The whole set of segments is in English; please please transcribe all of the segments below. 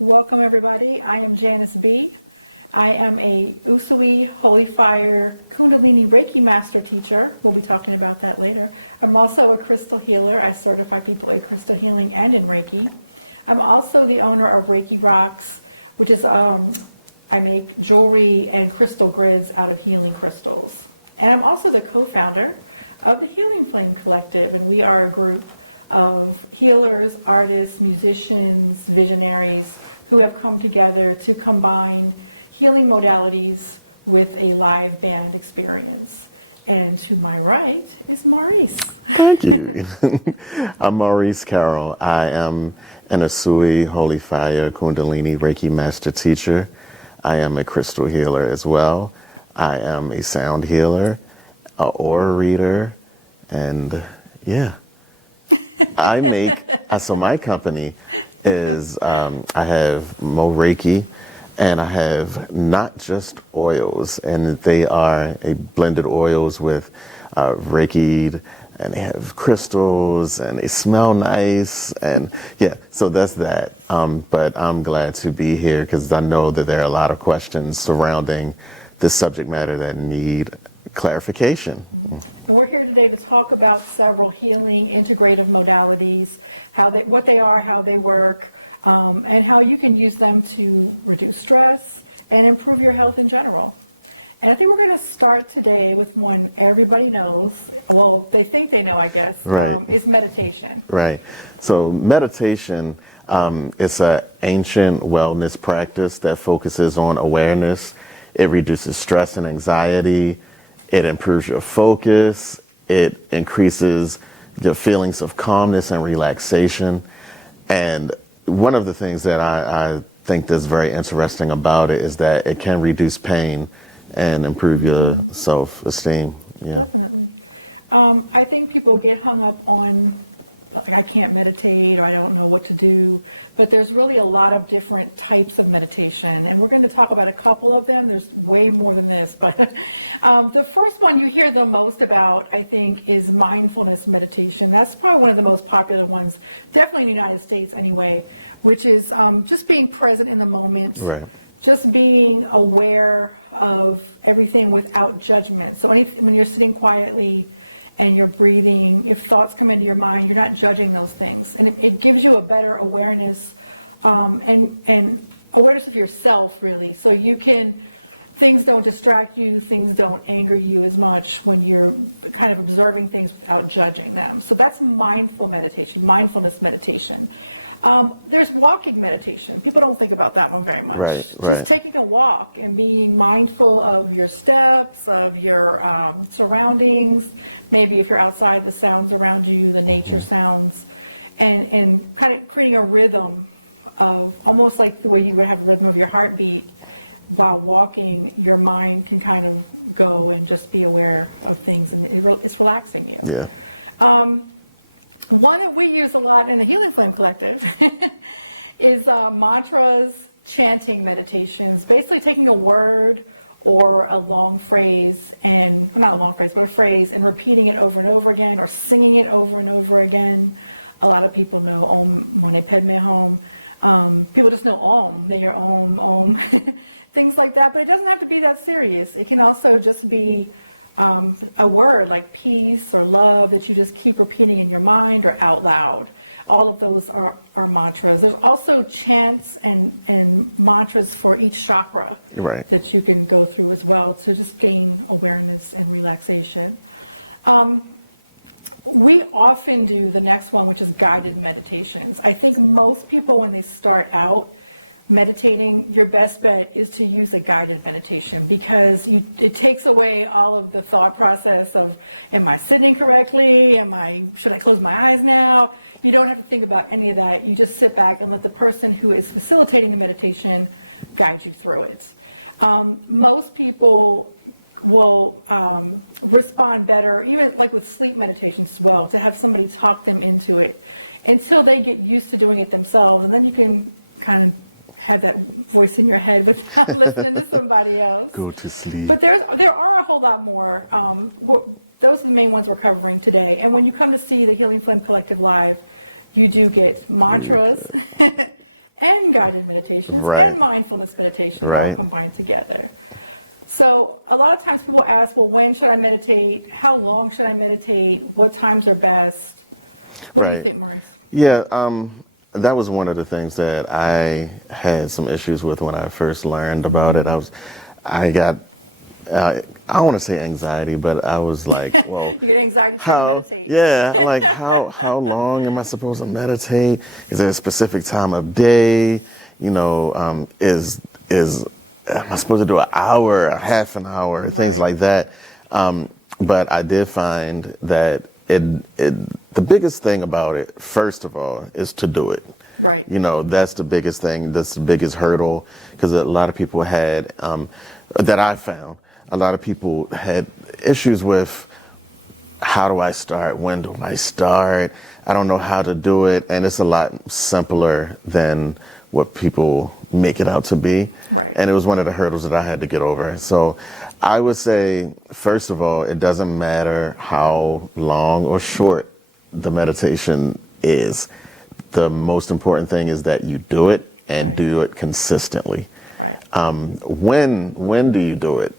Welcome everybody. I am Janice B. I am a Usui Holy Fire Kundalini Reiki Master teacher. We'll be talking about that later. I'm also a crystal healer. I certify people in crystal healing and in Reiki. I'm also the owner of Reiki Works, which is I make jewelry and crystal grids out of healing crystals. And I'm also the co-founder of the Healing Flame Collective, and we are a group of healers, artists, musicians, visionaries who have come together to combine healing modalities with a live band experience. And to my right is Maurice. Thank you. I'm Maurice Carroll. I am an Usui Holy Fire Kundalini Reiki Master teacher. I am a crystal healer as well. I am a sound healer, an aura reader, and yeah. I make, so my company is, I have Mo Reiki, and I have not just oils, and they are a blended oils with Reiki, and they have crystals, and they smell nice, and yeah, so that's that. But I'm glad to be here because I know that there are a lot of questions surrounding this subject matter that need clarification. Mm-hmm. And we're here today to talk about several healing integrative modalities, what they are, how they work, and how you can use them to reduce stress and improve your health in general. And I think we're going to start today with one everybody knows, well, they think they know, I guess, right. Is meditation. Right. So meditation is an ancient wellness practice that focuses on awareness. It reduces stress and anxiety. It improves your focus. It increases your feelings of calmness and relaxation. And one of the things that I think that's very interesting about it is that it can reduce pain and improve your self-esteem. Yeah. Definitely. I think people get hung up on, like, I can't meditate or I don't know what to do, but there's really a lot of different types of meditation, and we're going to talk about a couple of them. There's way more than this, but the first one you hear the most about, I think, is mindfulness meditation. That's probably one of the most popular ones, definitely in the United States anyway, which is just being present in the moment. Right. Just being aware of everything without judgment. So when you're sitting quietly and you're breathing, if thoughts come into your mind, you're not judging those things. And it gives you a better awareness and awareness of yourself, really. So things don't distract you, things don't anger you as much when you're kind of observing things without judging them. So that's mindful meditation, mindfulness meditation. There's walking meditation. People don't think about that one very much. Right. Just taking a walk and being mindful of your steps, of your surroundings. Maybe if you're outside, the sounds around you, the nature sounds, and kind of creating a rhythm of almost like the way you would have a rhythm of your heartbeat. While walking, your mind can kind of go and just be aware of things, and it's relaxing you. Yeah. One that we use a lot in the Healing Flame Collective is mantras, chanting meditations, basically taking a word or a long phrase, and not a long phrase, but a phrase, and repeating it over and over again, or singing it over and over again. A lot of people know Om Mani Padme Hum. People just know Om. They hear Om, Om, things like that. But it doesn't have to be that serious. It can also just be a word like peace or love that you just keep repeating in your mind or out loud. All of those are mantras. There's also chants and mantras for each chakra Right. that you can go through as well to just gain awareness and relaxation. We often do the next one, which is guided meditations. I think most people, when they start out meditating, your best bet is to use a guided meditation, because it takes away all of the thought process of, am I sitting correctly? Should I close my eyes now? You don't have to think about any of that. You just sit back and let the person who is facilitating the meditation guide you through it. Most people will respond better, even like with sleep meditations as well, to have somebody talk them into it until they get used to doing it themselves, and then you can kind of have that voice in your head without listening to somebody else. Go to sleep. But there are a whole lot more. Those are the main ones we're covering today. And when you come to see the Healing Flame Collective live, you do get mantras and guided meditations Right. and mindfulness meditation all Right. combined together. So a lot of times people ask, well, when should I meditate? How long should I meditate? What times are best? What do you Right. think, Maurice? Yeah, that was one of the things that I had some issues with when I first learned about it. I got, I don't want to say anxiety, but I was like, well, You get anxiety trying to how, meditate. yeah, like how long am I supposed to meditate? Is there a specific time of day? You know, am I supposed to do an hour, a half an hour, things Right. like that? But I did find that the biggest thing about it, first of all, is to do it. Right. You know, that's the biggest thing. That's the biggest hurdle, because a lot of people had, that I found, a lot of people had issues with, how do I start? When do I start? I don't know how to do it. And it's a lot simpler than what people make it out to be. Right. And it was one of the hurdles that I had to get over. So I would say, first of all, it doesn't matter how long or short the meditation is. The most important thing is that you do it and Right. do it consistently. Right. When do you do it?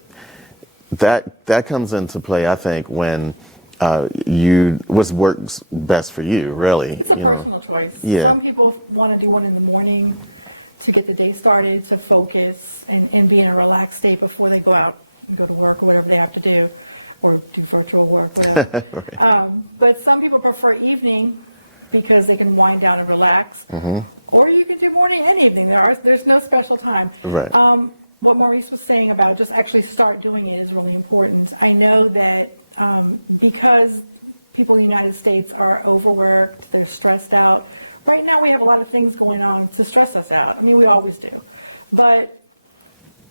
That comes into play, I think, when what works best for you, really. It's a you know. personal choice. Yeah. Some people want to do one in the morning to get the day started, to focus and be in a relaxed state before they go out and go to work or whatever they have to do, or do virtual work, whatever. Right. But some people prefer evening because they can wind down and relax. Or you can do morning and evening. There's no special time. Right. What Maurice was saying about just actually start doing it is really important. I know that because people in the United States are overworked, they're stressed out. Right now we have a lot of things going on to stress us out. I mean, we always do. But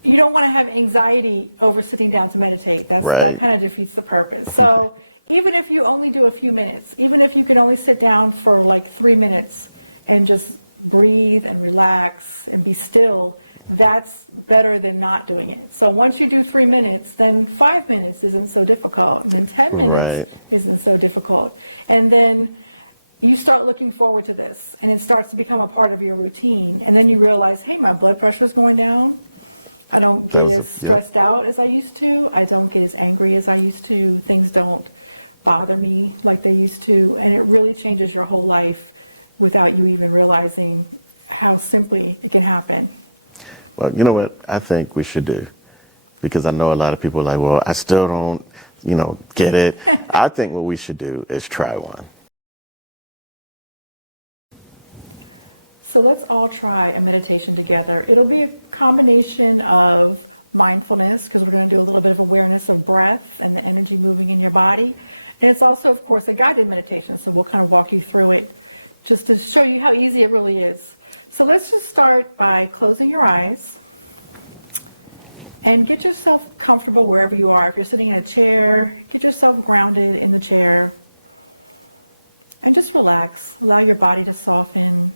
you don't want to have anxiety over sitting down to meditate. That Right. kind of defeats the purpose. So even if you only do a few minutes, even if you can only sit down for like 3 minutes and just breathe and relax and be still, that's better than not doing it. So once you do 3 minutes, then 5 minutes isn't so difficult, and then 10 minutes Right. isn't so difficult. And then you start looking forward to this, and it starts to become a part of your routine. And then you realize, hey, my blood pressure is going down. I don't get as stressed out as I used to. I don't get as angry as I used to. Things don't bother me like they used to. And it really changes your whole life without you even realizing how simply it can happen. Well, you know what I think we should do? Because I know a lot of people are like, well, I still don't, get it. I think what we should do is try one. So let's all try a meditation together. It'll be a combination of mindfulness, because we're going to do a little bit of awareness of breath and the energy moving in your body. And it's also, of course, a guided meditation. So we'll kind of walk you through it just to show you how easy it really is. So let's just start by closing your eyes and get yourself comfortable wherever you are. If you're sitting in a chair, get yourself grounded in the chair and just relax. Allow your body to soften.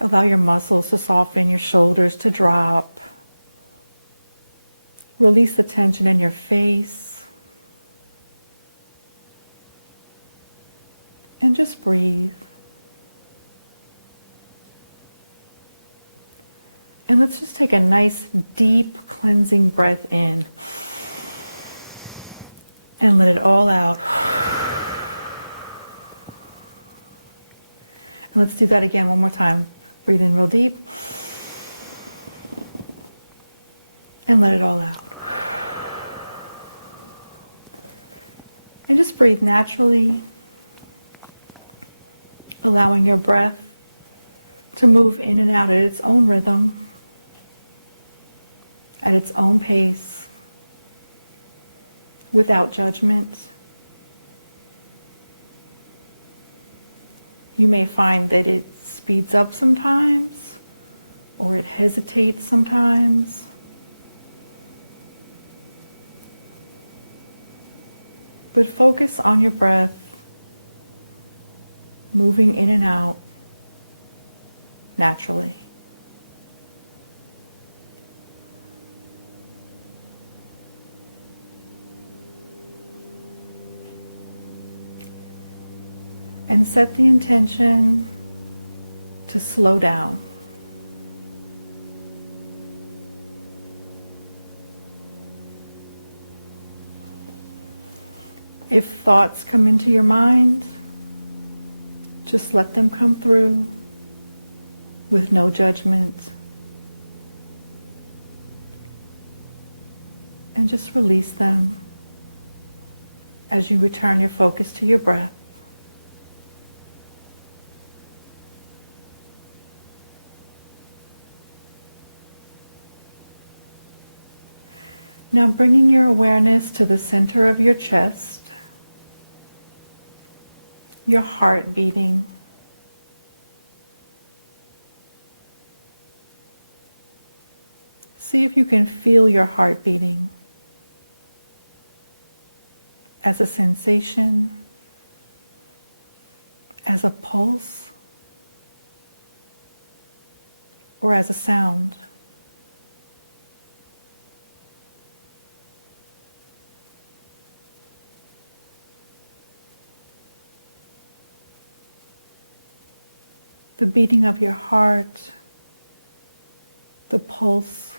Allow your muscles to soften, your shoulders to drop. Release the tension in your face. And just breathe. And let's just take a nice, deep, cleansing breath in. And let it all out. And let's do that again one more time. Breathe in real deep. And let it all out. And just breathe naturally, allowing your breath to move in and out at its own rhythm, at its own pace, without judgment. You may find that it speeds up sometimes, or it hesitates sometimes. But focus on your breath, moving in and out naturally. And set the intention to slow down. If thoughts come into your mind, just let them come through with no judgment. And just release them as you return your focus to your breath. Now bringing your awareness to the center of your chest, your heart beating. See if you can feel your heart beating as a sensation, as a pulse, or as a sound. The beating of your heart, the pulse,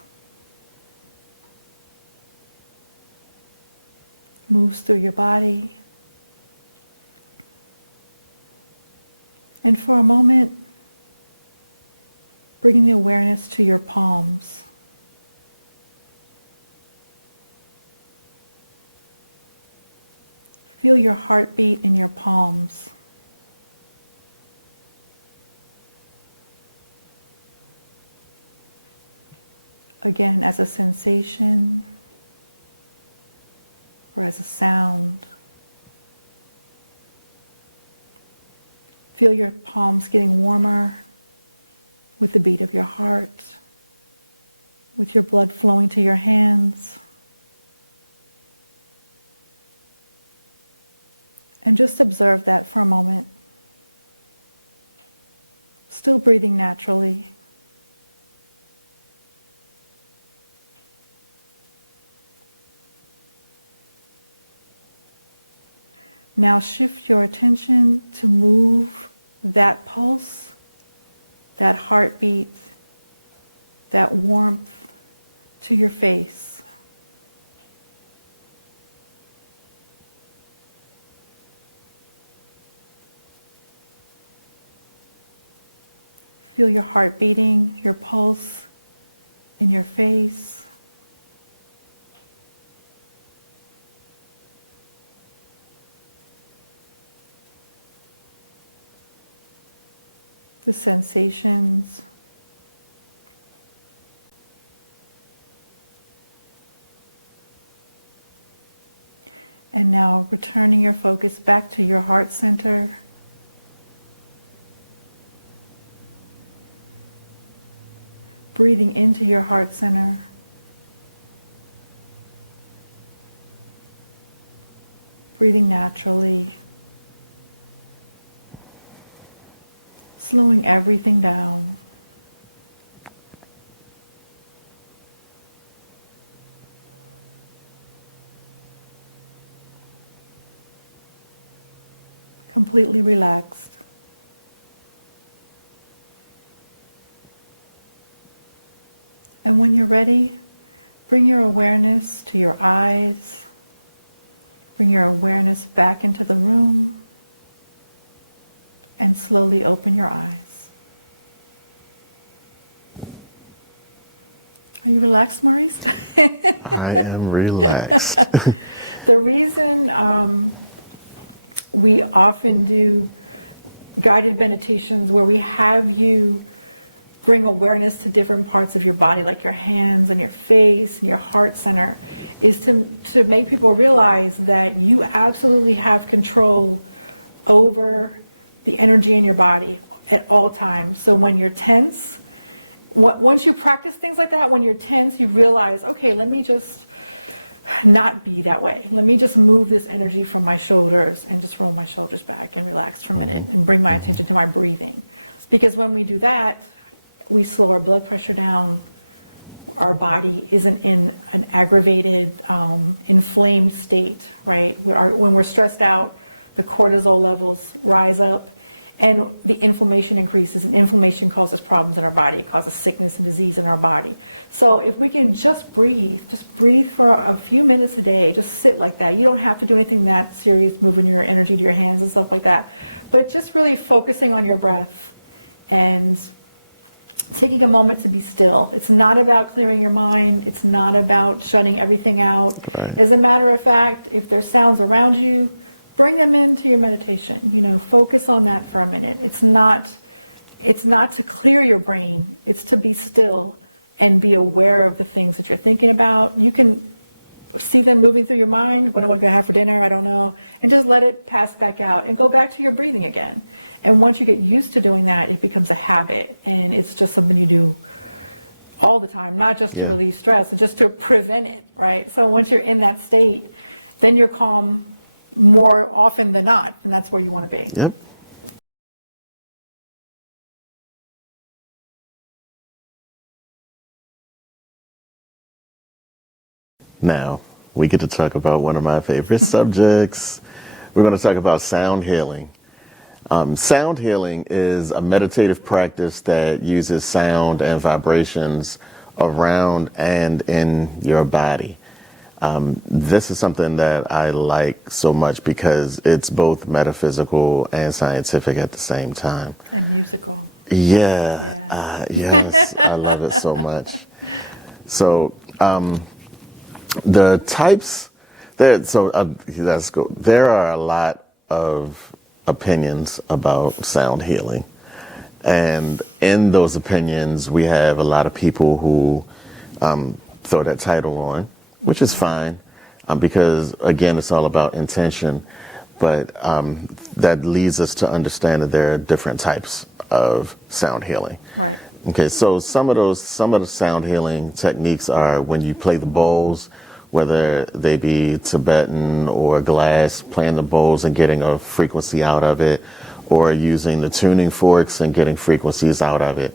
moves through your body. And for a moment, bringing the awareness to your palms. Feel your heartbeat in your palms. Again, as a sensation or as a sound. Feel your palms getting warmer with the beat of your heart, with your blood flowing to your hands. And just observe that for a moment. Still breathing naturally. Now shift your attention to move that pulse, that heartbeat, that warmth to your face. Feel your heart beating, your pulse in your face. The sensations. And now returning your focus back to your heart center. Breathing into your heart center. Breathing naturally. Slowing everything down. Completely relaxed. And when you're ready, bring your awareness to your eyes. Bring your awareness back into the room. And slowly open your eyes. Are you relaxed, Maurice? I am relaxed. The reason we often do guided meditations where we have you bring awareness to different parts of your body, like your hands and your face and your heart center, is to make people realize that you absolutely have control over the energy in your body at all times. So when you're tense, once you practice things like that, when you're tense, you realize, okay, let me just not be that way. Let me just move this energy from my shoulders and just roll my shoulders back and relax for a minute and bring my attention to my breathing. Because when we do that, we slow our blood pressure down. Our body isn't in an aggravated, inflamed state, right? When we're stressed out, the cortisol levels rise up. and the inflammation increases, and inflammation causes problems in our body. It causes sickness and disease in our body. So if we can just breathe for a few minutes a day, just sit like that. You don't have to do anything that serious, moving your energy to your hands and stuff like that, but just really focusing on your breath and taking a moment to be still. It's not about clearing your mind. It's not about shutting everything out. Right. As a matter of fact, if there's sounds around you, bring them into your meditation. Focus on that for a minute. It's not to clear your brain. It's to be still and be aware of the things that you're thinking about. You can see them moving through your mind. What am I going to have for dinner? I don't know. And just let it pass back out and go back to your breathing again. And once you get used to doing that, it becomes a habit, and it's just something you do all the time, not just to release stress, but just to prevent it, right? So once you're in that state, then you're calm more often than not, and that's where you want to be. Yep. Now, we get to talk about one of my favorite subjects. We're going to talk about sound healing. Sound healing is a meditative practice that uses sound and vibrations around and in your body. This is something that I like so much because it's both metaphysical and scientific at the same time. And musical. Yes, I love it so much. So, the types, let's go. There are a lot of opinions about sound healing. And in those opinions, we have a lot of people who throw that title on, which is fine, because, again, it's all about intention. But that leads us to understand that there are different types of sound healing. Right. Okay, so some of the sound healing techniques are when you play the bowls, whether they be Tibetan or glass, playing the bowls and getting a frequency out of it, or using the tuning forks and getting frequencies out of it.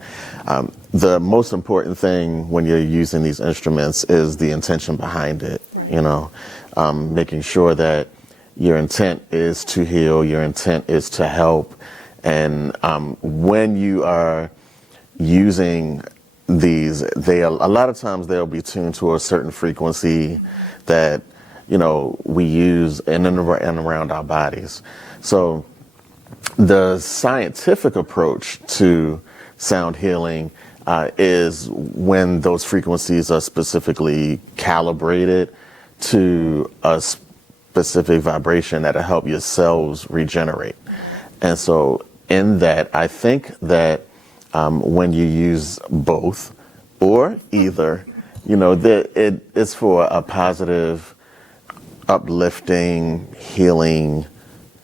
The most important thing when you're using these instruments is the intention behind it. Right. Making sure that your intent is to heal, your intent is to help, and when you are using these, a lot of times they'll be tuned to a certain frequency that we use in and around our bodies. So the scientific approach to sound healing is when those frequencies are specifically calibrated to a specific vibration that'll help your cells regenerate. And so in that, I think that when you use both or either, that it's for a positive, uplifting, healing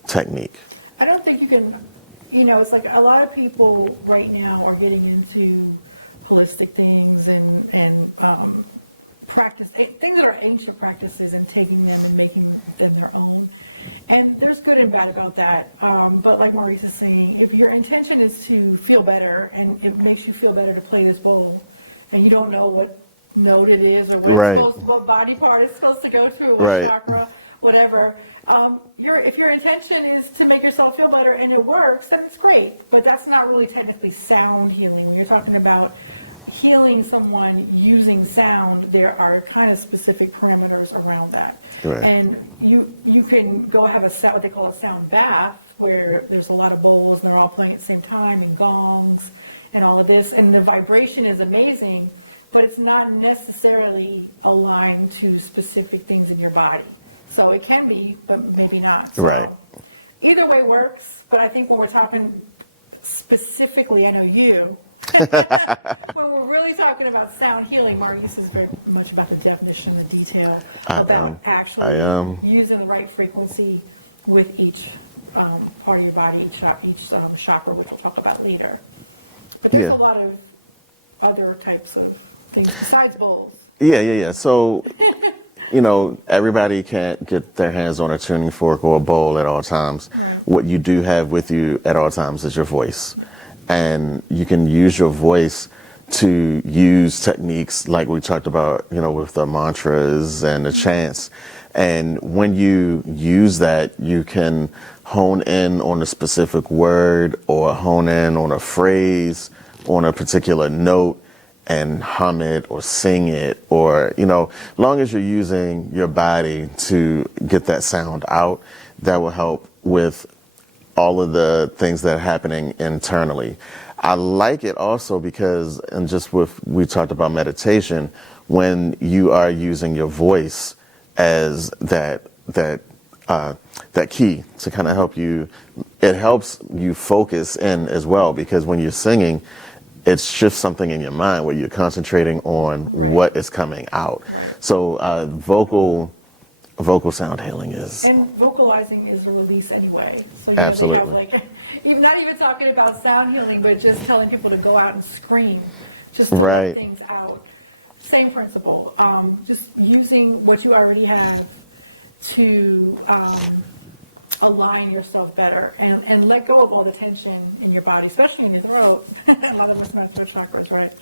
technique. I don't think you can, it's like a lot of people right now are getting into holistic things and practice, things that are ancient practices, and taking them and making them their own. And there's good and bad about that. But like Maurice is saying, if your intention is to feel better, and it makes you feel better to play this bowl, and you don't know what note it is, or what body part it's supposed to go to, or what chakra, whatever. If your intention is to make yourself feel better and it works, then it's great. But that's not really technically sound healing. When you're talking about healing someone using sound, there are kind of specific parameters around that. And you can go have what they call a sound bath, where there's a lot of bowls and they're all playing at the same time, and gongs and all of this, and the vibration is amazing, but it's not necessarily aligned to specific things in your body. So it can be, but maybe not. So either way works. But I think when we're talking specifically, I know you, when we're really talking about sound healing, Maurice is very much about the definition, the detail, about actually using the right frequency with each part of your body, each chakra, which we'll talk about later. But there's a lot of other types of things besides bowls. So, everybody can't get their hands on a tuning fork or a bowl at all times. What you do have with you at all times is your voice. And you can use your voice to use techniques like we talked about, with the mantras and the chants. And when you use that, you can hone in on a specific word or hone in on a phrase, on a particular note, and hum it or sing it, or, long as you're using your body to get that sound out, that will help with all of the things that are happening internally. I like it also because, and just we talked about meditation, when you are using your voice as that key to kind of help you, it helps you focus in as well, because when you're singing, it shifts something in your mind where you're concentrating on what is coming out. Right. So vocal sound healing is. And vocalizing is a release anyway. So, Absolutely. They have not even talking about sound healing, but just telling people to go out and scream, just to let things out. Same principle. Just using what you already have to align yourself better and let go of all the tension in your body, especially in your throat. A lot of us in our throat chakras, right?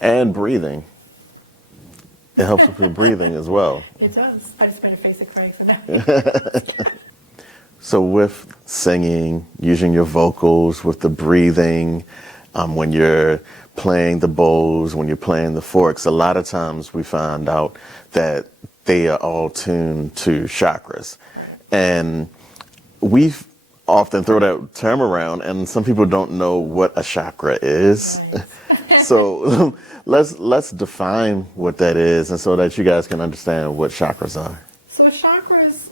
And breathing. It helps with breathing as well. It does. I just made a face at Craig, so now. So with singing, using your vocals, with the breathing, when you're playing the bowls, when you're playing the forks, a lot of times we find out that they are all tuned to chakras. Right. And we often throw that term around, and some people don't know what a chakra is. Right. So let's define what that is, and so that you guys can understand what chakras are. So chakras,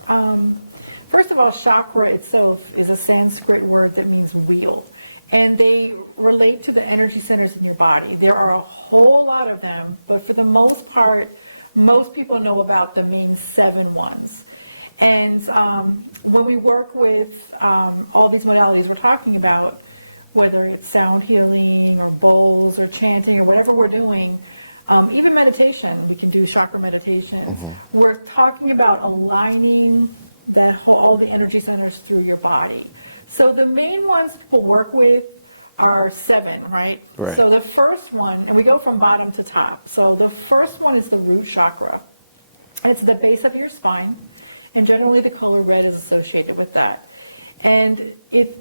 first of all, chakra itself is a Sanskrit word that means wheel. And they relate to the energy centers in your body. There are a whole lot of them, but for the most part, most people know about the main 7 ones. And when we work with all these modalities we're talking about, whether it's sound healing or bowls or chanting or whatever we're doing, even meditation, we can do chakra meditations. Mm-hmm. We're talking about aligning all the energy centers through your body. So the main ones people work with are 7, right? So the first one, and we go from bottom to top. So the first one is the root chakra. And it's the base of your spine. And generally the color red is associated with that. And it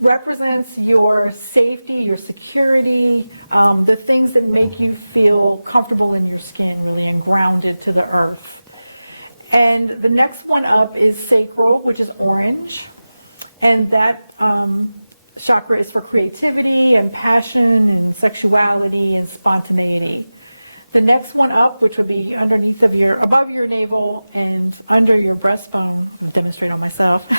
represents your safety, your security, the things that make you feel comfortable in your skin, really, and grounded to the earth. And the next one up is sacral, which is orange. And that chakra is for creativity and passion and sexuality and spontaneity. The next one up, which would be above your navel and under your breastbone, I'll demonstrate on myself,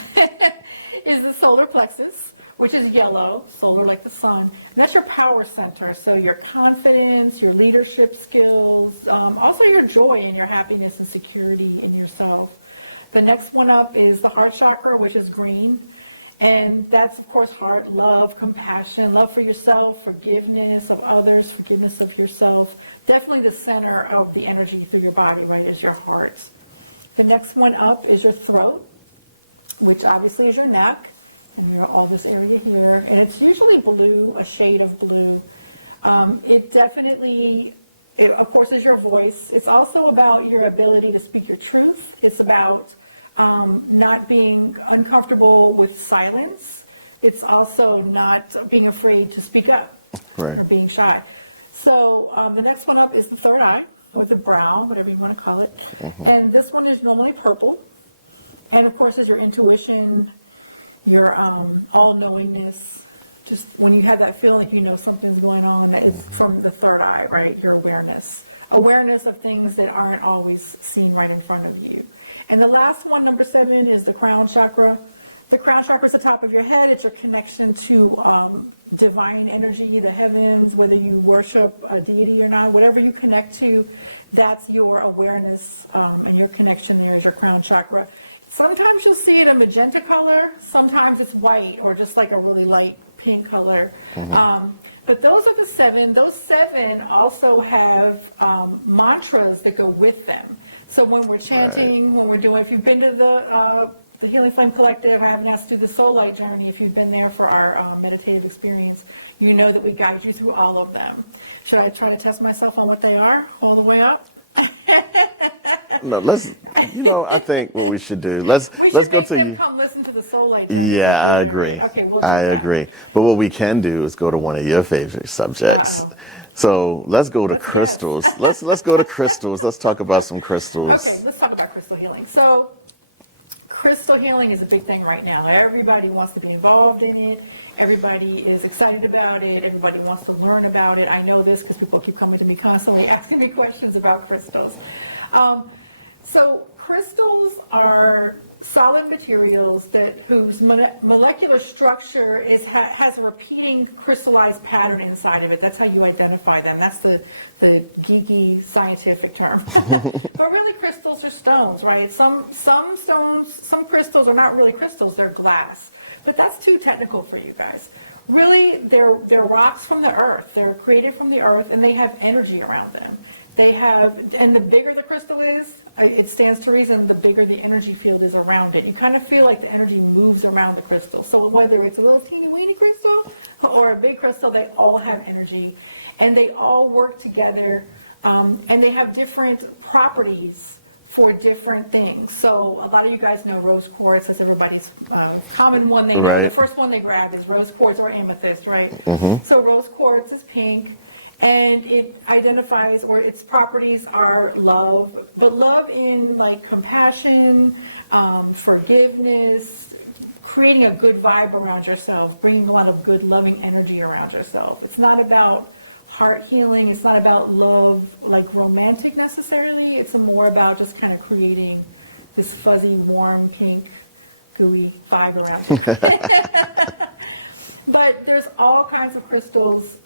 is the solar plexus, which is yellow, solar like the sun. And that's your power center. So your confidence, your leadership skills, also your joy and your happiness and security in yourself. The next one up is the heart chakra, which is green. And that's, of course, heart, love, compassion, love for yourself, forgiveness of others, forgiveness of yourself. Definitely the center of the energy through your body, right, is your heart. The next one up is your throat, which obviously is your neck. And you're all this area here. And it's usually blue, a shade of blue. It definitely, of course, is your voice. It's also about your ability to speak your truth. It's about not being uncomfortable with silence. It's also not being afraid to speak up or being shy. So the next one up is the third eye, or the brow, whatever you want to call it. Mm-hmm. And this one is normally purple. And of course is your intuition, your all-knowingness. Just when you have that feeling like you know something's going on, it's from the third eye, right? Your awareness. Awareness of things that aren't always seen right in front of you. And the last one, number 7, is the crown chakra. The crown chakra is the top of your head. It's your connection to divine energy, the heavens, whether you worship a deity or not, whatever you connect to, that's your awareness, and your connection there is your crown chakra. Sometimes you'll see it a magenta color. Sometimes it's white or just like a really light pink color. Mm-hmm. But those are the 7. Those 7 also have mantras that go with them. So when we're chanting, when we're doing, if you've been to the Healing Flame Collective, I haven't asked to do the Soul Light Journey. If you've been there for our meditative experience, you know that we guide you through all of them. Should I try to test myself on what they are all the way up? No, let's. I think what we should do. Let's. We should let's go make to them come listen to the soul light journey. Yeah, I agree. Right. Okay, we'll do I that. agree. But what we can do is go to one of your favorite subjects. Uh-oh. So let's go to Let's guess. crystals. let's go to crystals. Let's talk about some crystals. Okay, let's talk about crystal healing. So crystal healing is a big thing right now. Everybody wants to be involved in it. Everybody is excited about it. Everybody wants to learn about it. I know this because people keep coming to me constantly asking me questions about crystals. So crystals are solid materials whose molecular structure has a repeating crystallized pattern inside of it. That's how you identify them. That's the geeky scientific term. But really, crystals are stones, right? Some stones, some crystals are not really crystals; they're glass. But that's too technical for you guys. Really, they're rocks from the earth. They're created from the earth, and they have energy around them. And the bigger the crystal is, it stands to reason, the bigger the energy field is around it. You kind of feel like the energy moves around the crystal. So whether it's a little teeny weeny crystal or a big crystal, they all have energy, and they all work together, and they have different properties for different things. So a lot of you guys know rose quartz. That's everybody's common one they know. Right. The first one they grab is rose quartz or amethyst, right? Mm-hmm. So rose quartz is pink, and it identifies, or its properties are love, but love in like compassion, forgiveness, creating a good vibe around yourself, bringing a lot of good loving energy around yourself. It's not about heart healing. It's not about love, like romantic necessarily. It's more about just kind of creating this fuzzy, warm, pink, gooey vibe around you. But there's all kinds of crystals.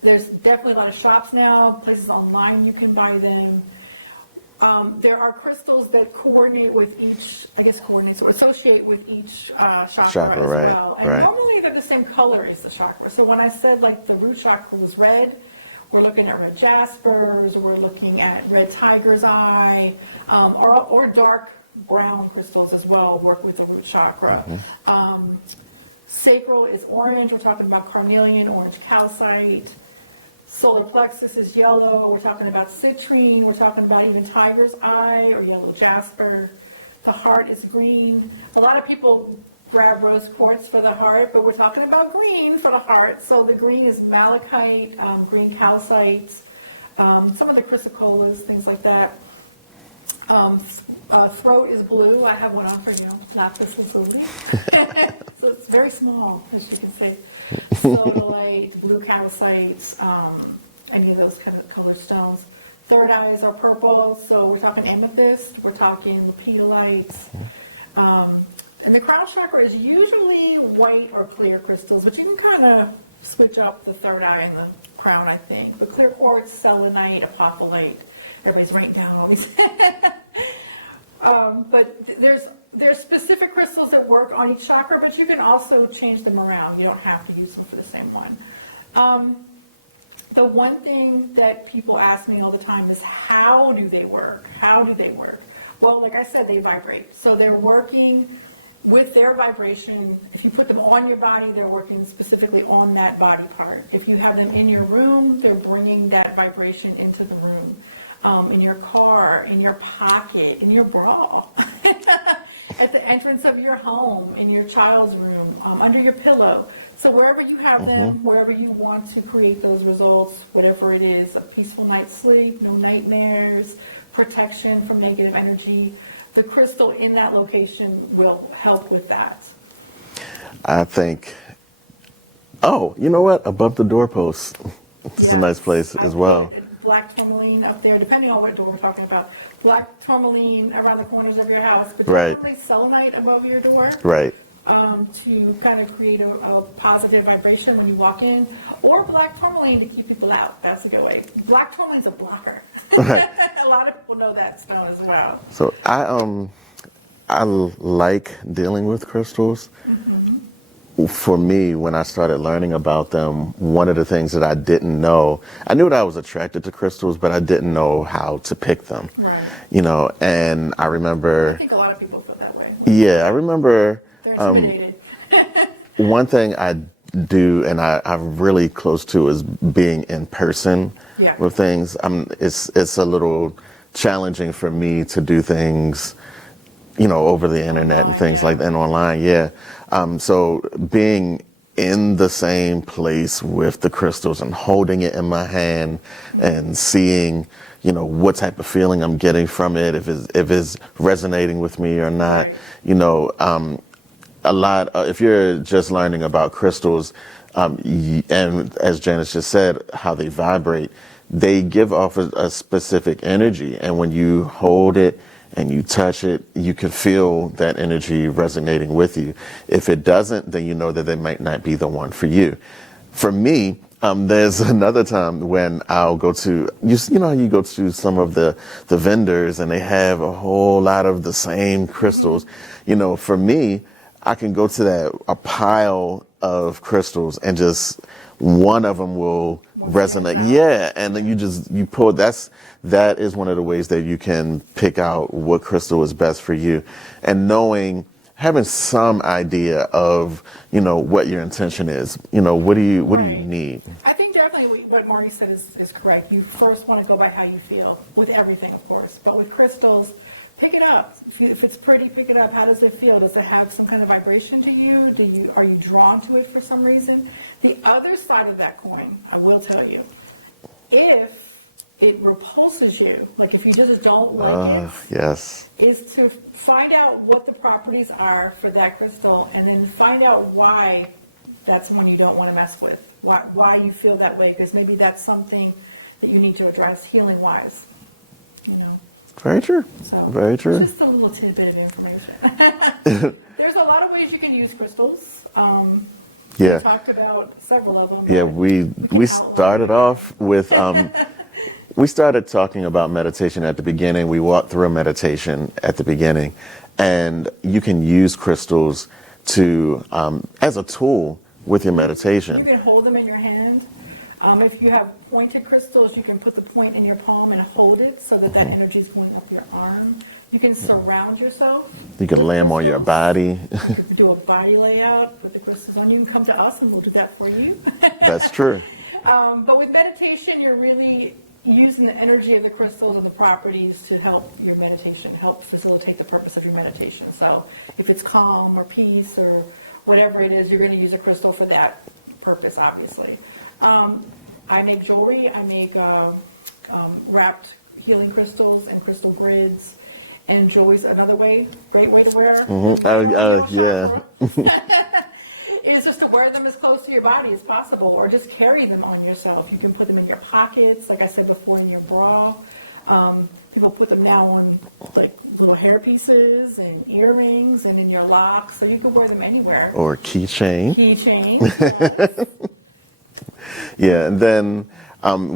There's definitely a lot of shops now, places online you can buy them. There are crystals that coordinate with each, or associate with each chakra as right, well. And right. normally they're the same color as the chakra. So when I said like the root chakra was red, we're looking at red jaspers, we're looking at red tiger's eye, or dark brown crystals as well work with the root chakra. Mm-hmm. Sacral is orange, we're talking about carnelian, orange calcite. Solar plexus is yellow. We're talking about citrine. We're talking about even tiger's eye or yellow jasper. The heart is green. A lot of people grab rose quartz for the heart, but we're talking about green for the heart. So the green is malachite, green calcites, some of the chrysocolas, things like that. Throat is blue. I have one on for you. Lapis lazuli. So it's very small, as you can see. Sodalite, blue calcites, any of those kind of colored stones. Third eyes are purple, so we're talking amethyst, we're talking lepidolites. And the crown chakra is usually white or clear crystals, but you can kind of switch up the third eye and the crown, I think. But clear quartz, selenite, apophyllite. Everybody's writing down all these. But there's specific crystals that work on each chakra, but you can also change them around. You don't have to use them for the same one. The one thing that people ask me all the time is, how do they work? How do they work? Well, like I said, they vibrate. So they're working with their vibration. If you put them on your body, they're working specifically on that body part. If you have them in your room, they're bringing that vibration into the room. In your car, in your pocket, in your bra, at the entrance of your home, in your child's room, under your pillow. So wherever you have them, wherever you want to create those results, whatever it is, a peaceful night's sleep, no nightmares, protection from negative energy, the crystal in that location will help with that. I think, you know what? Above the doorpost. It's a nice place as well. I put black tourmaline up there, depending on what door we're talking about. Black tourmaline around the corners of your house, but definitely selenite above your door. Right. To kind of create a positive vibration when you walk in. Or black tourmaline to keep people out. That's a good way. Black tourmaline's a blocker. Right. A lot of people know that stone as well. So I like dealing with crystals. Mm-hmm. For me, when I started learning about them, one of the things that I didn't know, I knew that I was attracted to crystals, but I didn't know how to pick them. Right. And I remember... I think a lot of people feel that way. Yeah, I remember... They're intimidated. One thing I do, and I'm really close to, is being in person with things. It's a little challenging for me to do things, over the internet Online, and things yeah. like that, and online. Yeah. So being in the same place with the crystals and holding it in my hand and seeing, what type of feeling I'm getting from it, if it's resonating with me or not. Right. A lot, if you're just learning about crystals, and as Janice just said, how they vibrate, they give off a specific energy. And when you hold it and you touch it, you can feel that energy resonating with you. If it doesn't, then you know that it might not be the one for you. For me, there's another time when I'll go to, you know how you go to some of the vendors and they have a whole lot of the same crystals. For me, I can go to a pile of crystals and just one of them will resonate. out. Yeah, and then you pull. That is one of the ways that you can pick out what crystal is best for you, and having some idea of what your intention is. What do you need? I think definitely what Maurice said is correct. You first want to go by how you feel with everything, of course, but with crystals, pick it up. If it's pretty, pick it up. How does it feel? Does it have some kind of vibration to you? Are you drawn to it for some reason? The other side of that coin, I will tell you, if it repulses you, like if you just don't like it, yes, is to find out what the properties are for that crystal, and then find out why that's one you don't want to mess with. Why you feel that way, because maybe that's something that you need to address healing wise. Very true. So very true. Just a little tidbit of information. There's a lot of ways you can use crystals. We talked about several of them, but we started off with we started talking about meditation at the beginning. We walked through a meditation at the beginning, and you can use crystals to as a tool with your meditation. You can hold them in your hand. If you have pointed crystals, you can put the point in your palm and hold it so that energy is going up your arm. You can surround yourself. You can lay them on your body. You could do a body layout, put the crystals on. You can come to us and we'll do that for you. That's true. But with meditation, you're really using the energy of the crystals and the properties to help your meditation, help facilitate the purpose of your meditation. So if it's calm or peace or whatever it is, you're going to use a crystal for that purpose, obviously. I make jewelry. I make wrapped healing crystals and crystal grids. And jewelry's another great way to wear them right on your chakra. Is just to wear them as close to your body as possible, or just carry them on yourself. You can put them in your pockets, like I said before, in your bra. People put them now on like little hair pieces and earrings and in your locks, so you can wear them anywhere. Or keychain. Keychains, yes. Yeah, and then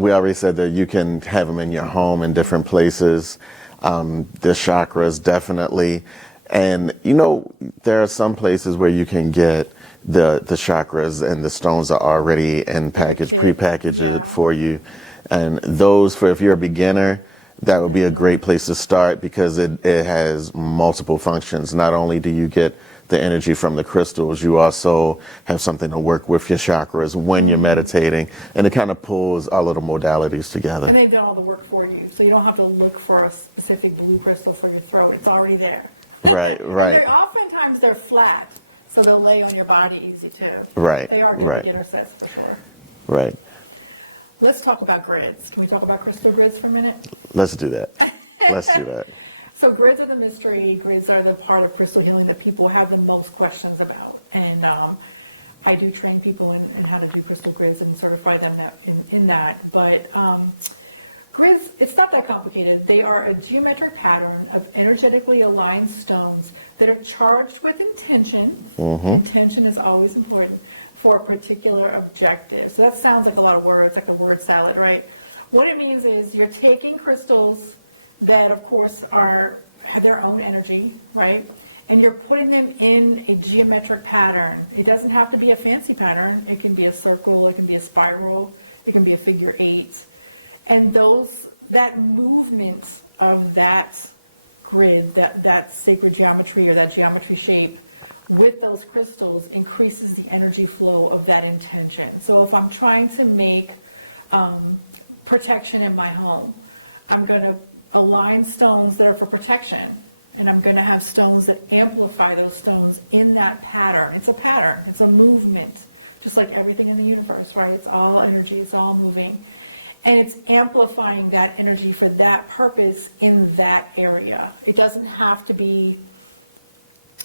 we already said that you can have them in your home in different places. The chakras, definitely. And, there are some places where you can get the chakras and the stones are already in package, prepackaged for you. And those, if you're a beginner, that would be a great place to start, because it has multiple functions. Not only do you get the energy from the crystals, you also have something to work with your chakras when you're meditating, and it kind of pulls all of the modalities together. And they've done all the work for you, so you don't have to look for a specific blue crystal for your throat. It's already there. Right. And oftentimes they're flat, so they'll lay on your body easy too. Right. They are good beginner sets for sure. Right. Let's talk about grids. Can we talk about crystal grids for a minute? Let's do that. Let's do that. So grids are the mystery. Grids are the part of crystal healing that people have the most questions about. And I do train people in how to do crystal grids and certify them in that. But grids, it's not that complicated. They are a geometric pattern of energetically aligned stones that are charged with intention. Intention is always important for a particular objective. So that sounds like a lot of words, like a word salad, right? What it means is you're taking crystals that, of course, have their own energy, right? And you're putting them in a geometric pattern. It doesn't have to be a fancy pattern. It can be a circle, it can be a spiral, it can be a figure 8. And that movement of that grid, that sacred geometry or that geometry shape with those crystals increases the energy flow of that intention. So if I'm trying to make protection in my home, I'm going to align stones that are for protection. And I'm going to have stones that amplify those stones in that pattern. It's a pattern. It's a movement, just like everything in the universe, right? It's all energy. It's all moving. And it's amplifying that energy for that purpose in that area. It doesn't have to be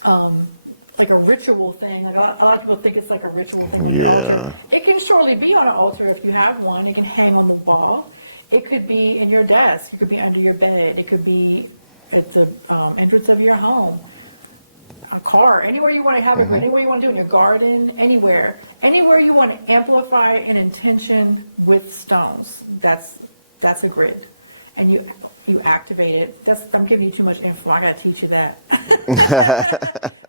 like a ritual thing. Like a lot of people think it's like a ritual thing on your altar. It can surely be on an altar if you have one. It can hang on the wall. It could be in your desk. It could be under your bed. It could be at the entrance of your home, a car, anywhere you want to have a grid, anywhere you want to do it, in your garden, anywhere you want to amplify an intention with stones. That's a grid, and you activate it. I'm giving you too much info. I got to teach you that.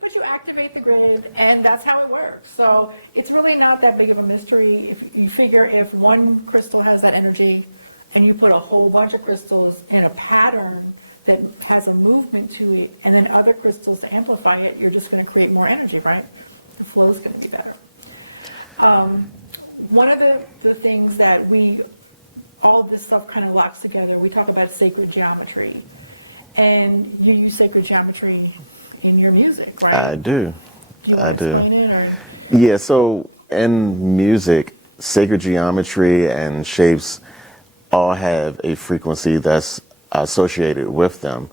But you activate the grid, and that's how it works. So it's really not that big of a mystery. If you figure if one crystal has that energy, and you put a whole bunch of crystals in a pattern that has a movement to it, and then other crystals to amplify it, you're just going to create more energy, right? The flow is going to be better. One of the things that all of this stuff kind of locks together, we talk about sacred geometry. And you use sacred geometry in your music, right? I do. Do you want to explain it? Or? Yeah, so in music, sacred geometry and shapes all have a frequency that's associated with them.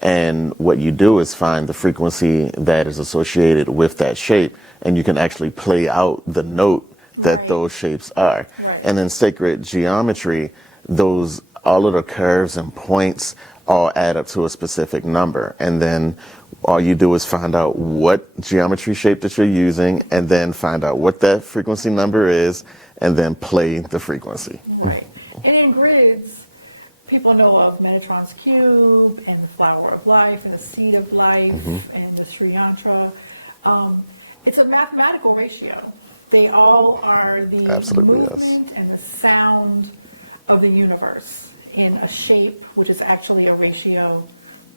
And what you do is find the frequency that is associated with that shape, and you can actually play out the note that those shapes are. Right. And then sacred geometry, all of the curves and points all add up to a specific number. And then all you do is find out what geometry shape that you're using, and then find out what that frequency number is, and then play the frequency. Right. And in grids, people know of Metatron's cube and the flower of life and the seed of life and the Sri Yantra. It's a mathematical ratio. They all are the movement and the sound of the universe in a shape, which is actually a ratio,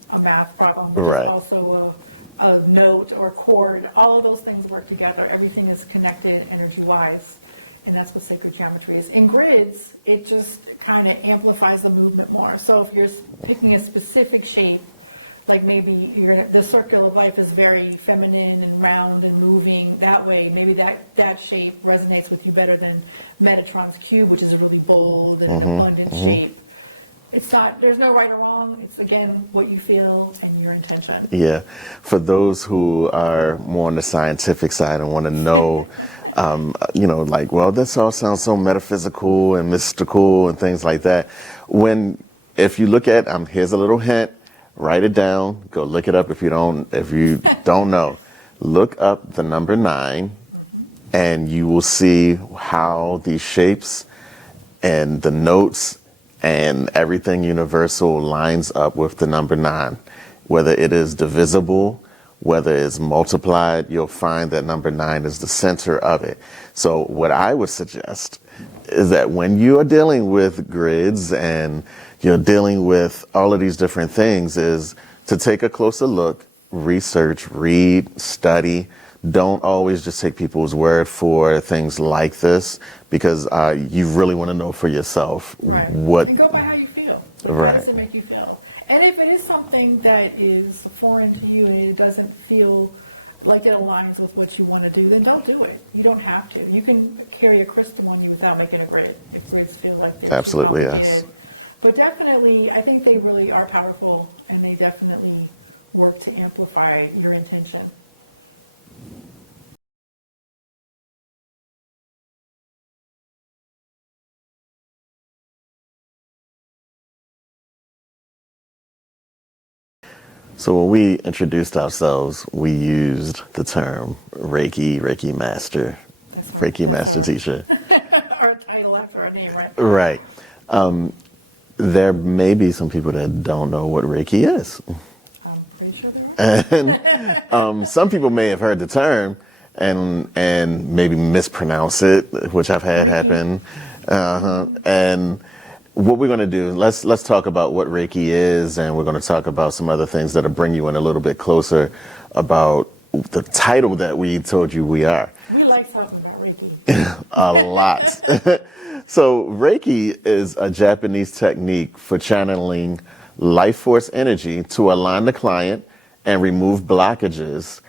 a math problem, which is also a note or a chord. All of those things work together. Everything is connected energy-wise. And that's what sacred geometry is. In grids, it just kind of amplifies the movement more. So if you're picking a specific shape, like maybe the circle of life is very feminine and round and moving that way, maybe that shape resonates with you better than Metatron's cube, which is a really bold and an abundant shape. There's no right or wrong. It's, again, what you feel and your intention. Yeah. For those who are more on the scientific side and want to know, this all sounds so metaphysical and mystical and things like that. If you look at, here's a little hint, write it down, go look it up if you don't know. Look up the number 9, and you will see how these shapes and the notes and everything universal lines up with the number 9. Whether it is divisible, whether it's multiplied, you'll find that number 9 is the center of it. So what I would suggest is that when you are dealing with grids and you're dealing with all of these different things, is to take a closer look, research, read, study. Don't always just take people's word for things like this, because you really want to know for yourself. Right. And go by how you feel. How does it make you feel? And if it is something that is foreign to you and it doesn't feel like it aligns with what you want to do, then don't do it. You don't have to. You can carry a crystal on you without making a grid, if grids feel like they're too complicated. Yes. But definitely, I think they really are powerful, and they definitely work to amplify your intention. So when we introduced ourselves, we used the term Reiki Master. That's our Reiki Master teacher. Our title after our name, right? Right. There may be some people that don't know what Reiki is. I'm pretty sure there are. And some people may have heard the term and maybe mispronounce it, which I've had happen. And what we're going to do, let's talk about what Reiki is, and we're going to talk about some other things that'll bring you in a little bit closer about the title that we told you we are. We like talking about Reiki. A lot. So Reiki is a Japanese technique for channeling life force energy to align the client and remove blockages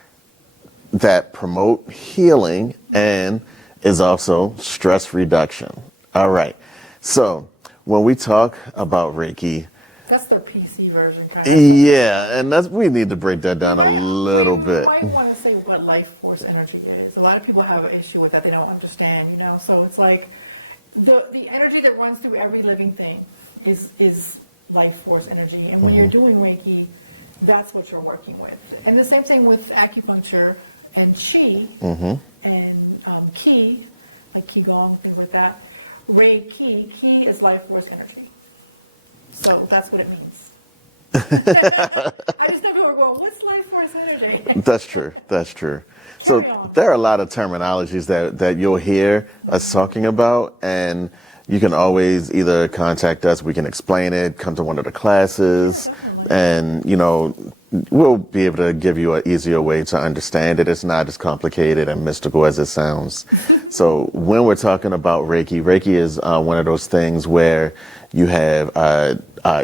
that promote healing and is also stress reduction. All right. So when we talk about Reiki, That's the PC version, kind of. yeah, and we need to break that down a little bit. We might want to say what life force energy is. A lot of people have an issue with that. They don't understand, So it's like the energy that runs through every living thing is life force energy. And when you're doing Reiki, that's what you're working with. And the same thing with acupuncture and Qi and Qi, like Qigong, things like that. Reiki, Qi is life force energy. So that's what it means. I just know people are going, what's life force energy? That's true. That's true. Carry on. There are a lot of terminologies that you'll hear us talking about, and you can always either contact us, we can explain it, come to one of the classes. Yeah, definitely. And, we'll be able to give you an easier way to understand it. It's not as complicated and mystical as it sounds. So when we're talking about Reiki is one of those things where you have,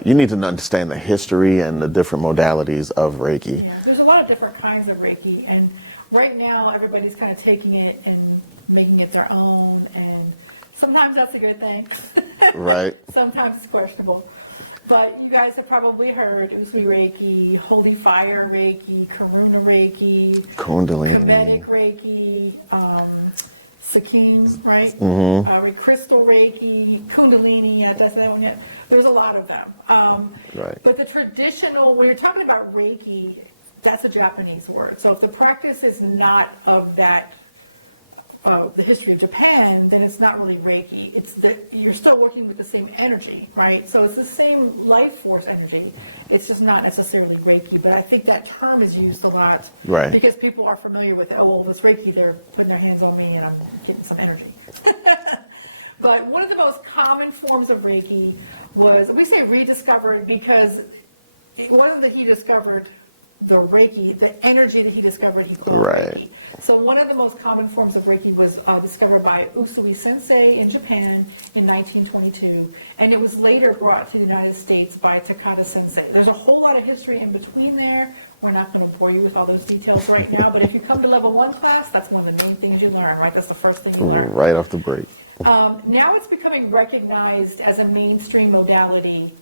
you need to understand the history and the different modalities of Reiki. Yeah, there's a lot of different kinds of Reiki, and right now everybody's kind of taking it and making it their own, and sometimes that's a good thing. Right. Sometimes it's questionable. But you guys have probably heard Usui Reiki, Holy Fire Reiki, Karuna Reiki, Kundalini. Kemetic Reiki, Sakim, right? Crystal Reiki, Kundalini, did I say that one yet? There's a lot of them. Right. But the traditional, when you're talking about Reiki, that's a Japanese word. So if the practice is not of that, the history of Japan, then it's not really Reiki. You're still working with the same energy, right? So it's the same life force energy. It's just not necessarily Reiki. But I think that term is used a lot because people are familiar with it. Oh, well, if it's Reiki, they're putting their hands on me and I'm getting some energy. But one of the most common forms of Reiki was, we say rediscovered because it wasn't that he discovered the Reiki, the energy that he discovered, he called Reiki. So one of the most common forms of Reiki was discovered by Usui Sensei in Japan in 1922, and it was later brought to the United States by Takata Sensei. There's a whole lot of history in between there. We're not going to bore you with all those details right now, but if you come to level 1 class, that's one of the main things you learn, right? That's the first thing you learn. Right off the break. Now it's becoming recognized as a mainstream modality.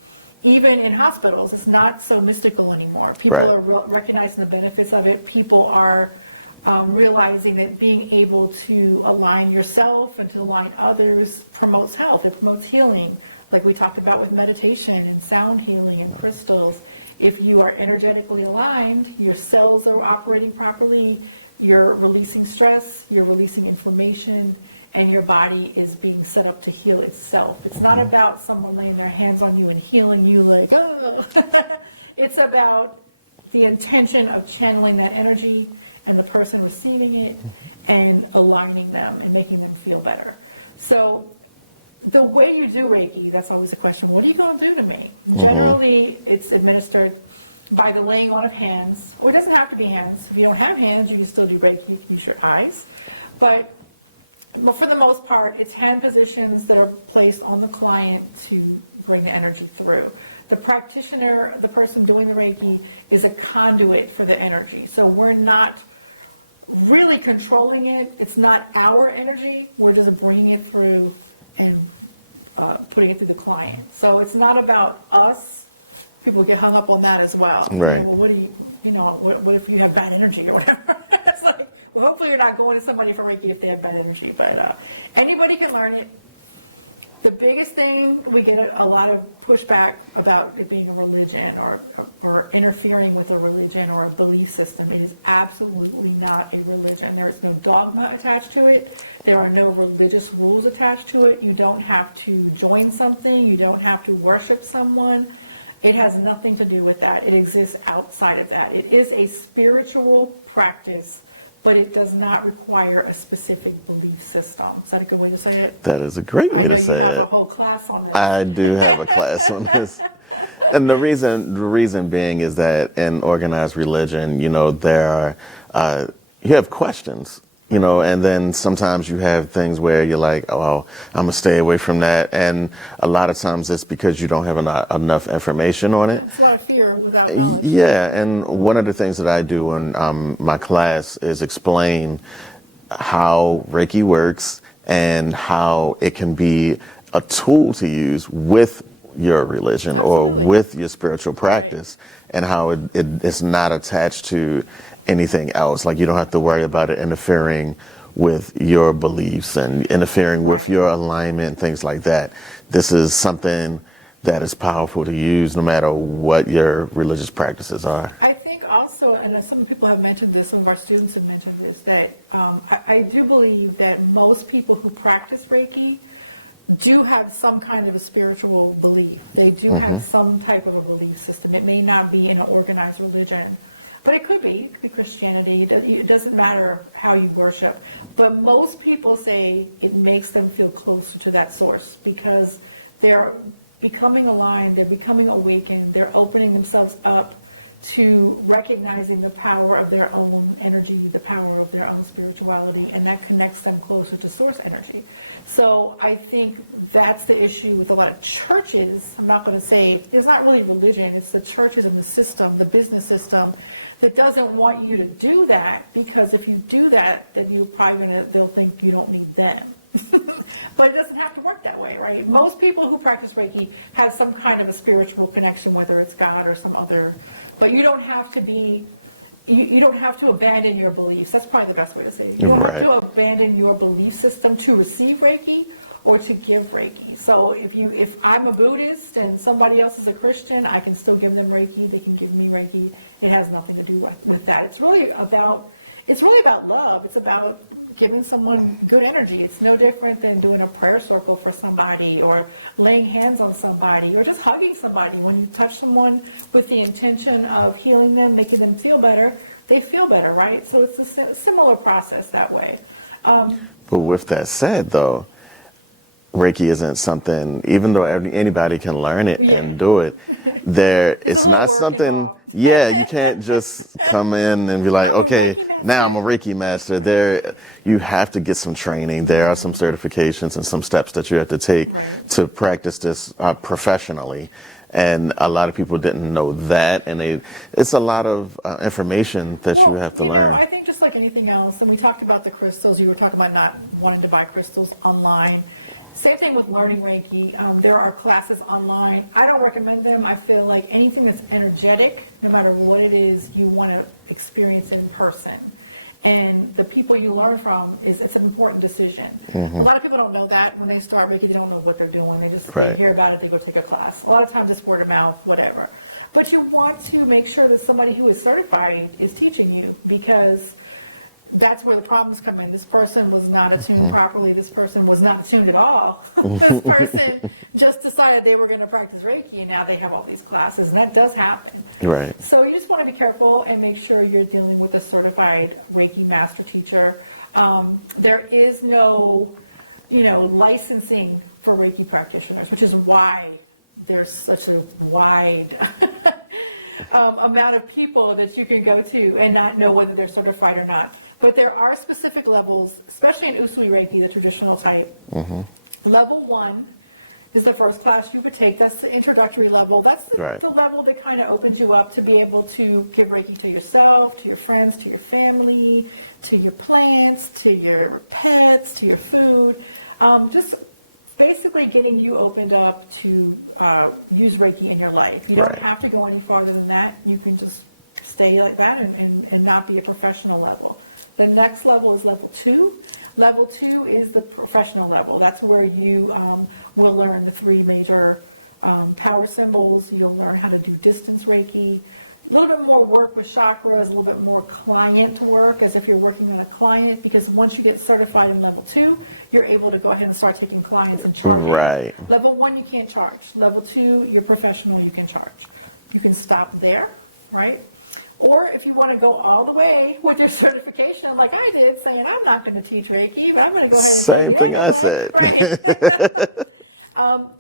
Even in hospitals, it's not so mystical anymore. People are recognizing the benefits of it. People are realizing that being able to align yourself and to align others promotes health. It promotes healing, like we talked about with meditation and sound healing and crystals. If you are energetically aligned, your cells are operating properly, you're releasing stress, you're releasing inflammation, and your body is being set up to heal itself. It's not about someone laying their hands on you and healing you like, oh. It's about the intention of channeling that energy and the person receiving it and aligning them and making them feel better. So the way you do Reiki, that's always a question, what are you going to do to me? Generally, it's administered by the laying on of hands, or it doesn't have to be hands. If you don't have hands, you can still do Reiki. You can use your eyes. But for the most part, it's hand positions that are placed on the client to bring the energy through. The practitioner, the person doing the Reiki, is a conduit for the energy. So we're not really controlling it. It's not our energy. We're just bringing it through and putting it through the client. So it's not about us. People get hung up on that as well. Right. Well, what if you have bad energy or whatever? It's like, well, hopefully you're not going to somebody for Reiki if they have bad energy, but anybody can learn it. The biggest thing, we get a lot of pushback about it being a religion or interfering with a religion or a belief system. It is absolutely not a religion. There is no dogma attached to it. There are no religious rules attached to it. You don't have to join something. You don't have to worship someone. It has nothing to do with that. It exists outside of that. It is a spiritual practice, but it does not require a specific belief system. Is that a good way to say it? That is a great way to say it. I know you have a whole class on this. I do have a class on this. And the reason being is that in organized religion, there are, you have questions. You know, and then sometimes you have things where you're like, oh, I'm going to stay away from that. And a lot of times it's because you don't have enough information on it. Yeah, it's a lot of fear without knowledge. Yeah, and one of the things that I do in my class is explain how Reiki works and how it can be a tool to use with your religion Absolutely. or with your spiritual practice, and how it's not attached to anything else. Like, you don't have to worry about it interfering with your beliefs and interfering with your alignment, things like that. This is something that is powerful to use no matter what your religious practices are. I think also, and some people have mentioned this, some of our students have mentioned this, that I do believe that most people who practice Reiki do have some kind of a spiritual belief. They do have some type of a belief system. It may not be in an organized religion, but it could be Christianity. It doesn't matter how you worship. But most people say it makes them feel closer to that source because they're becoming aligned, they're becoming awakened, they're opening themselves up to recognizing the power of their own energy, the power of their own spirituality, and that connects them closer to source energy. So I think that's the issue with a lot of churches. I'm not going to say it's not really religion, it's the churches and the system, the business system, that doesn't want you to do that, because if you do that, then you're probably they'll think you don't need them. But it doesn't have to work that way, right? Most people who practice Reiki have some kind of a spiritual connection, whether it's God or some other, but you don't have to be, you don't have to abandon your beliefs. That's probably the best way to say it. You don't have to abandon your belief system to receive Reiki or to give Reiki. So if I'm a Buddhist and somebody else is a Christian, I can still give them Reiki. They can give me Reiki. It has nothing to do with that. It's really about love. It's about giving someone good energy. It's no different than doing a prayer circle for somebody or laying hands on somebody or just hugging somebody. When you touch someone with the intention of healing them, making them feel better, they feel better, right? So it's a similar process that way. But with that said, though, Reiki isn't something, even though anybody can learn it and do it, it's not something, involved. You can't just come in and be like, okay, now I'm a Reiki master. You have to get some training. There are some certifications and some steps that you have to take to practice this professionally. And a lot of people didn't know that, and it's a lot of information that you have to learn. I think just like anything else, and we talked about the crystals, you were talking about not wanting to buy crystals online. Same thing with learning Reiki. There are classes online. I don't recommend them. I feel like anything that's energetic, no matter what it is, you want to experience it in person. And the people you learn from, it's an important decision. A lot of people don't know that. When they start Reiki, they don't know what they're doing. They hear about it, they go take a class. A lot of times it's word of mouth, whatever. But you want to make sure that somebody who is certified is teaching you, because that's where the problems come in. This person was not attuned properly. This person was not attuned at all. This person just decided they were going to practice Reiki, and now they have all these classes, and that does happen. Right. So you just want to be careful and make sure you're dealing with a certified Reiki master teacher. There is no, licensing for Reiki practitioners, which is why there's such a wide amount of people that you can go to and not know whether they're certified or not. But there are specific levels, especially in Usui Reiki, the traditional type. Level 1 is the first class you would take. That's the introductory level. That's the level that kind of opens you up to be able to give Reiki to yourself, to your friends, to your family, to your plants, to your pets, to your food. Just basically getting you opened up to use Reiki in your life. You don't have to go any farther than that. You can just stay like that and not be a professional level. The next level is level 2. Level 2 is the professional level. That's where you will learn the 3 major power symbols. You'll learn how to do distance Reiki. A little bit more work with chakras, a little bit more client work, as if you're working on a client, because once you get certified in level 2, you're able to go ahead and start taking clients and charging. Level 1, you can't charge. Level 2, you're professional, you can charge. You can stop there, right? Or if you want to go all the way with your certification, like I did, saying I'm not going to teach Reiki, but I'm going to go ahead and take it anyway. Right.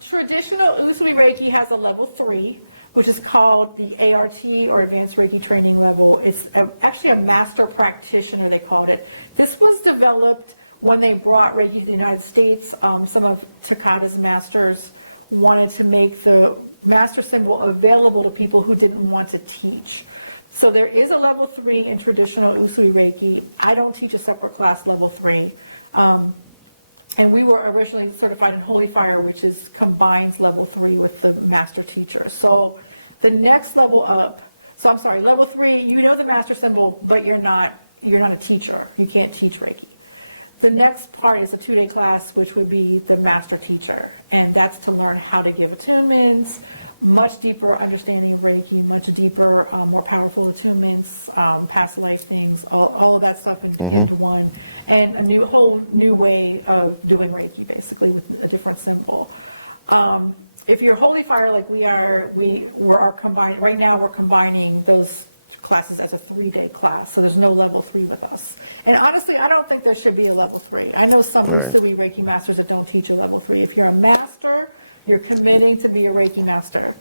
Traditional Usui Reiki has a level 3. which is called the ART, or Advanced Reiki Training Level. It's actually a master practitioner, they called it. This was developed when they brought Reiki to the United States. Some of Takata's masters wanted to make the master symbol available to people who didn't want to teach. So there is a level 3 in traditional Usui Reiki. I don't teach a separate class level 3. And we were originally certified in Holy Fire, which combines level 3 with the master teacher. So the next level up, level 3, you know the master symbol, but you're not a teacher. You can't teach Reiki. The next part is a 2-day class, which would be the master teacher. And that's to learn how to give attunements, much deeper understanding of Reiki, much deeper, more powerful attunements, past life things, all of that stuff into one, and a whole new way of doing Reiki, basically, with a different symbol. If you're Holy Fire like we are, we're combining. Right now, we're combining those classes as a 3-day class, so there's no level 3 with us. And honestly, I don't think there should be a level 3. I know some Usui Reiki masters that don't teach a level 3. If you're a master, you're committing to be a Reiki master.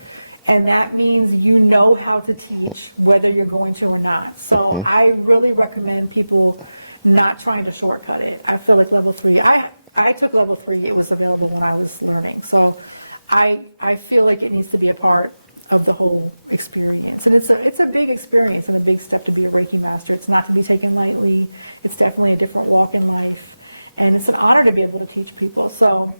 And that means you know how to teach, whether you're going to or not. So I really recommend people not trying to shortcut it. I feel like level 3, I took level 3, it was available when I was learning. So I feel like it needs to be a part of the whole experience. And it's a big experience and a big step to be a Reiki master. It's not to be taken lightly. It's definitely a different walk in life. And it's an honor to be able to teach people. So,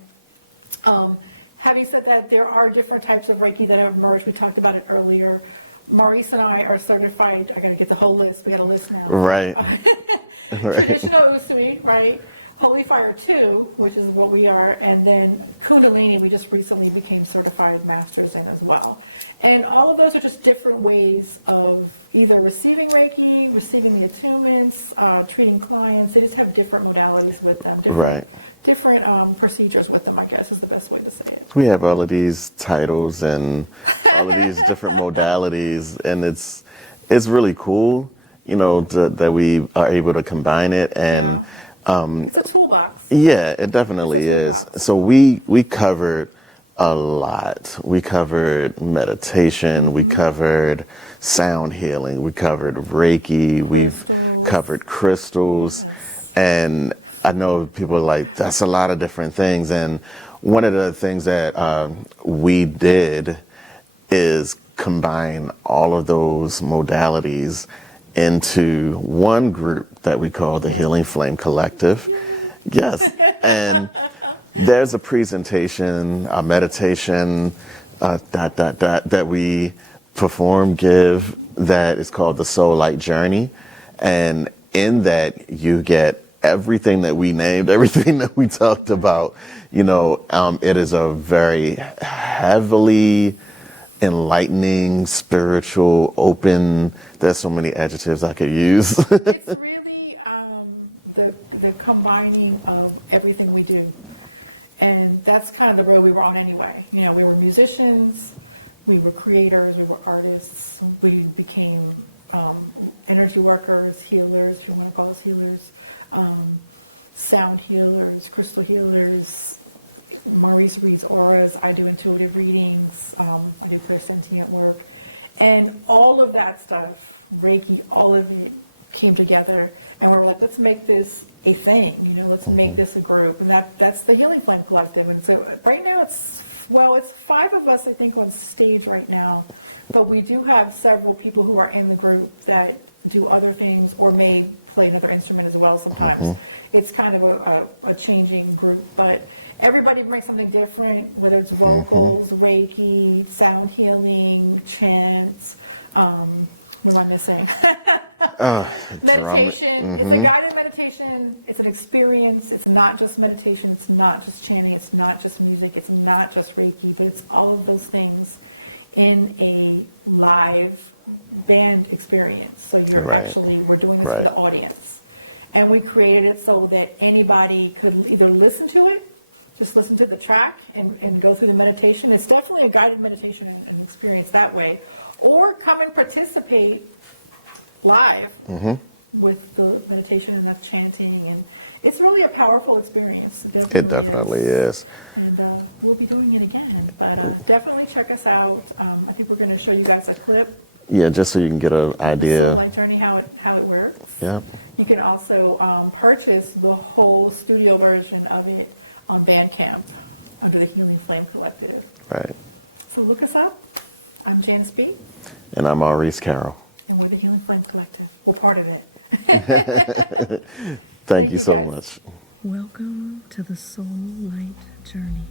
having said that, there are different types of Reiki that have emerged. We talked about it earlier. Maurice and I are certified. I got to get the whole list. We got a list now. Right. Traditional Usui, right? Holy Fire 2, which is what we are, and then Kundalini, we just recently became certified masters in as well. And all of those are just different ways of either receiving Reiki, receiving the attunements, treating clients. They just have different modalities with them, different procedures with them, I guess is the best way to say it. We have all of these titles and all of these different modalities, and it's really cool, that we are able to combine it. And it's a toolbox. Yeah, it definitely is. So we covered a lot. We covered meditation. We covered sound healing. We covered Reiki. We covered crystals. Yes. And I know people are like, that's a lot of different things. And one of the things that we did is combine all of those modalities into one group that we call the Healing Flame Collective. Yay. Yes. And there's a presentation, a meditation, that we give, that is called the Soul Light Journey. And in that, you get everything that we named, everything that we talked about. It is a very heavily enlightening, spiritual, open. There's so many adjectives I could use. It's really the combining of everything we do. And that's kind of the road we were on anyway. We were musicians, we were creators, we were artists, we became energy workers, healers, if you want to call us healers, sound healers, crystal healers. Maurice reads auras, I do intuitive readings, I do clairsentient work. And all of that stuff, Reiki, all of it came together, and we were like, let's make this a thing, let's make this a group. And that's the Healing Flame Collective. And so right now it's 5 of us, I think, on stage right now, but we do have several people who are in the group that do other things or may play another instrument as well sometimes. It's kind of a changing group, but everybody brings something different, whether it's vocals, Reiki, sound healing, chants, what am I missing? Meditation. It's a guided meditation. It's an experience. It's not just meditation. It's not just chanting. It's not just music. It's not just Reiki, but it's all of those things in a live band experience. So we're doing this for the audience. And we created it so that anybody could either listen to it, just listen to the track and go through the meditation. It's definitely a guided meditation and experience that way. Or come and participate live with the meditation and the chanting, and it's really a powerful experience. It It definitely is. And we'll be doing it again, but definitely check us out. I think we're going to show you guys a clip. Yeah, just so you can get an idea. The Soul Light Journey, how it works. Yeah. You can also purchase the whole studio version of it on Bandcamp under the Healing Flame Collective. Right. So look us up. I'm Janice B. And I'm Maurice Carroll. And we're the Healing Flame Collective. We're part of it. Thank you so guys. much. Welcome to the Soul Light Journey.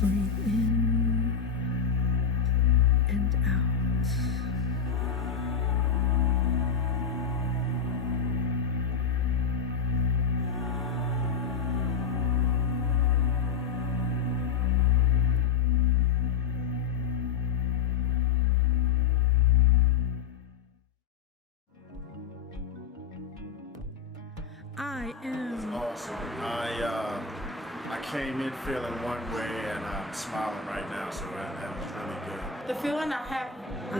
Breathe in and out. I am. Awesome. I came in feeling one way and I'm smiling right now, so that was really good. The feeling I have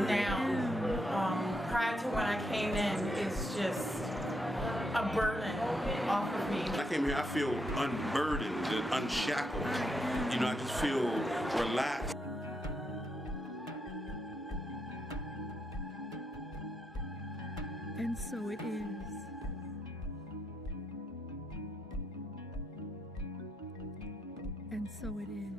now, prior to when I came in, is just a burden off of me. I came here, I feel unburdened and unshackled. You know, I just feel relaxed. And so it is. And so it is.